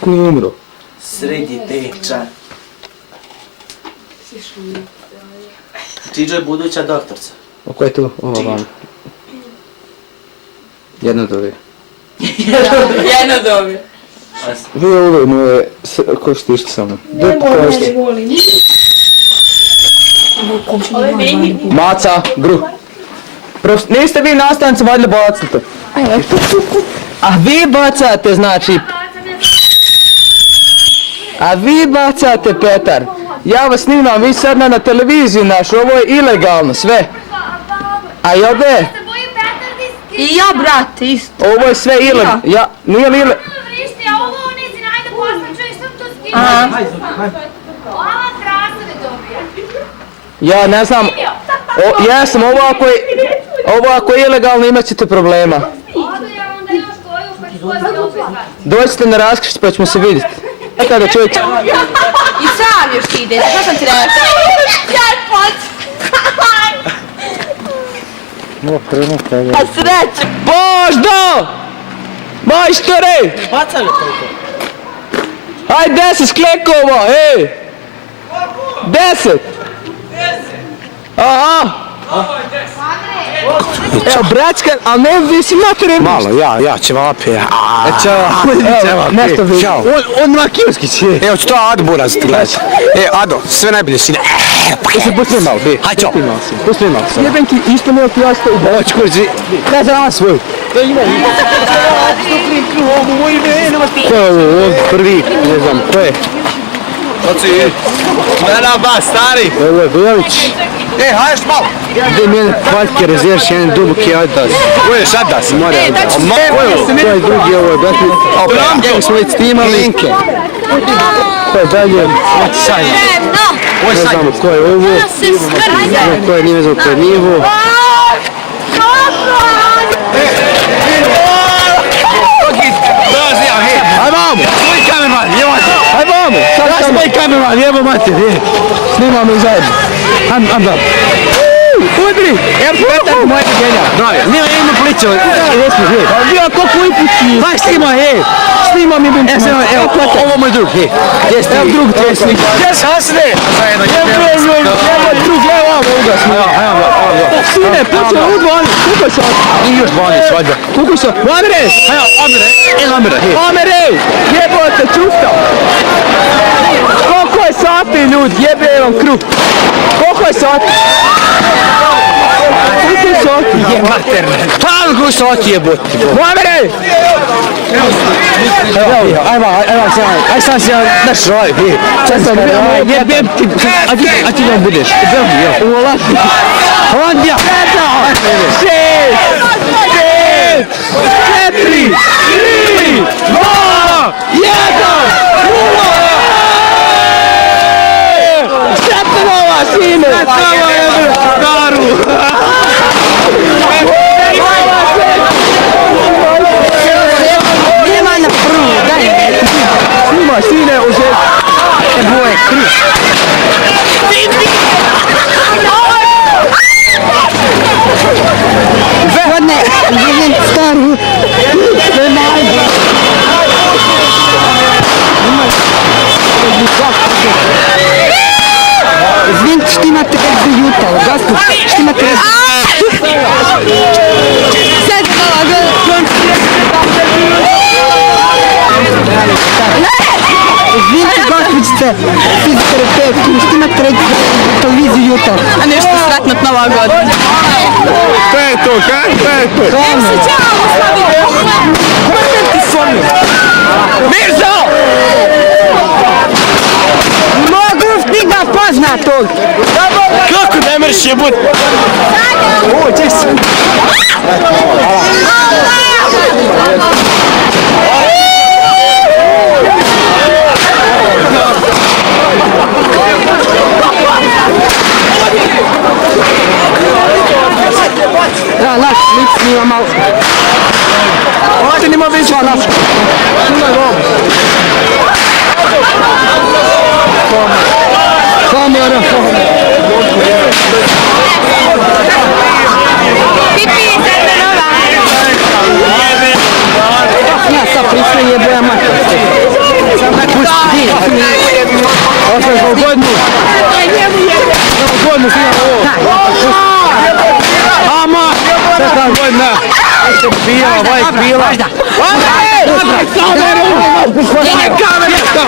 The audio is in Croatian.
niko nije umro. Sredi deča. Čiđo je buduća doktorca. O ko je tu? Ova vam. Jedno dobije. Jedno dobije. Vi ove moje, ko stišti sa mnom? Ne volim. Maca, gru. Niste vi nastavnici valjda bacite? A vi bacate znači... A vi bacate, Petar. Ja vas snimam, vi sad na televiziji naš, ovo je ilegalno, sve. A jel be? I ja, brate, isto. Ovo je sve ilegalno. Ja, nije li ilegalno? Ja ne znam, jesam, ovo ako je ilegalno imat ćete problema. Dođite na raskrišće pa ćemo se vidjeti. Kada čovjek... I sam još ti ideš, što sam ti rekao? A sreće! Boždo! Majštore! Bacali toliko? Hajde 10 sklekova, hej! 10! Aha! Evo, bračka, ali ne visi materijem. Malo, ja ćevapi. Nešto vidi. On ima kioskić. Evo ću to Ado Buraz ti gledati. Ado, sve najbolje sine. Pusti malo, bi. Hajde, čao. Pusti malo. Jebem ti, isto mi ti ostaje. Hoć kurzi. Ne znam vas svoju. Ko je ovo prvi, ne znam, ko je? Oci, merhaba, stari. Ovo je Bojović. Hajde malo. Gdje mene paljke rezerš, jedan duboki Adidas. Ko je Adidas? Mora Adidas. Ko je drugi, ovo je brati. Evo smo već snimali. Linke. Ko je dalje? Ne znamo ko je ovo. Ko je, ne znam ko je Nivo. Aj vamo! Tvoj kamerman, jebo mater. Aj vamo! Ja sam moj kamerman, jebo mater. Snimamo i zajedno. Am da. Udri! Evo Petar, moja genja. Daj, nema policiju. Jesmo, hej. Bio koliko upući. Haj, snima, hej. Snimam i bim. Evo, ovo moj drug, hej. Evo drug tresnik. Jes, Hasne. Zajedno, Evo drug, evo ovo ugasno. Sine, počeo u 12. Kuko sad? I još 12, valjda. Kuko sad? Amire! Amire, hej. Amire! Jebote, čufta! Koliko je sati, ljudi? Jebe vam kruh. Koliko je sati? Koliko je sati? Je materne. Koliko sati jebote? Amire! Aj sam se naš raj, hej. Jebem ti, a ti vam budeš. Jebem ti, ja. Ovo laši. Ondja! 6, 5, 4, 3, 2, 1, 0! Šepenova, sine! Daru! Nema na prvu, daj. Snima, sine, uže... Ovo je križ. Godne, živim staru. To je najbolje. Izvinite što imate već do jutra, gospod, što imate već... Sad je nova godina. Izvinite, gospođice, fizioterapeuti, što imate već televiziju jutra. A nešto sretnot Nova godina. Šta je to, kaj? Šta je to? Evo se ćemo slaviti. Kome ti somnio? Mirzo! Mogu stiga poznatog. Kako ne mreš jebut? O, gdje si? Da, naš, lik snima malo. Ovdje nima više naš. Snimaj ovo. Kamera. Pipi, sad me nova. Ama! Čekaj, Vojna! Bila, Vojk, bila! Kameru! Kameru!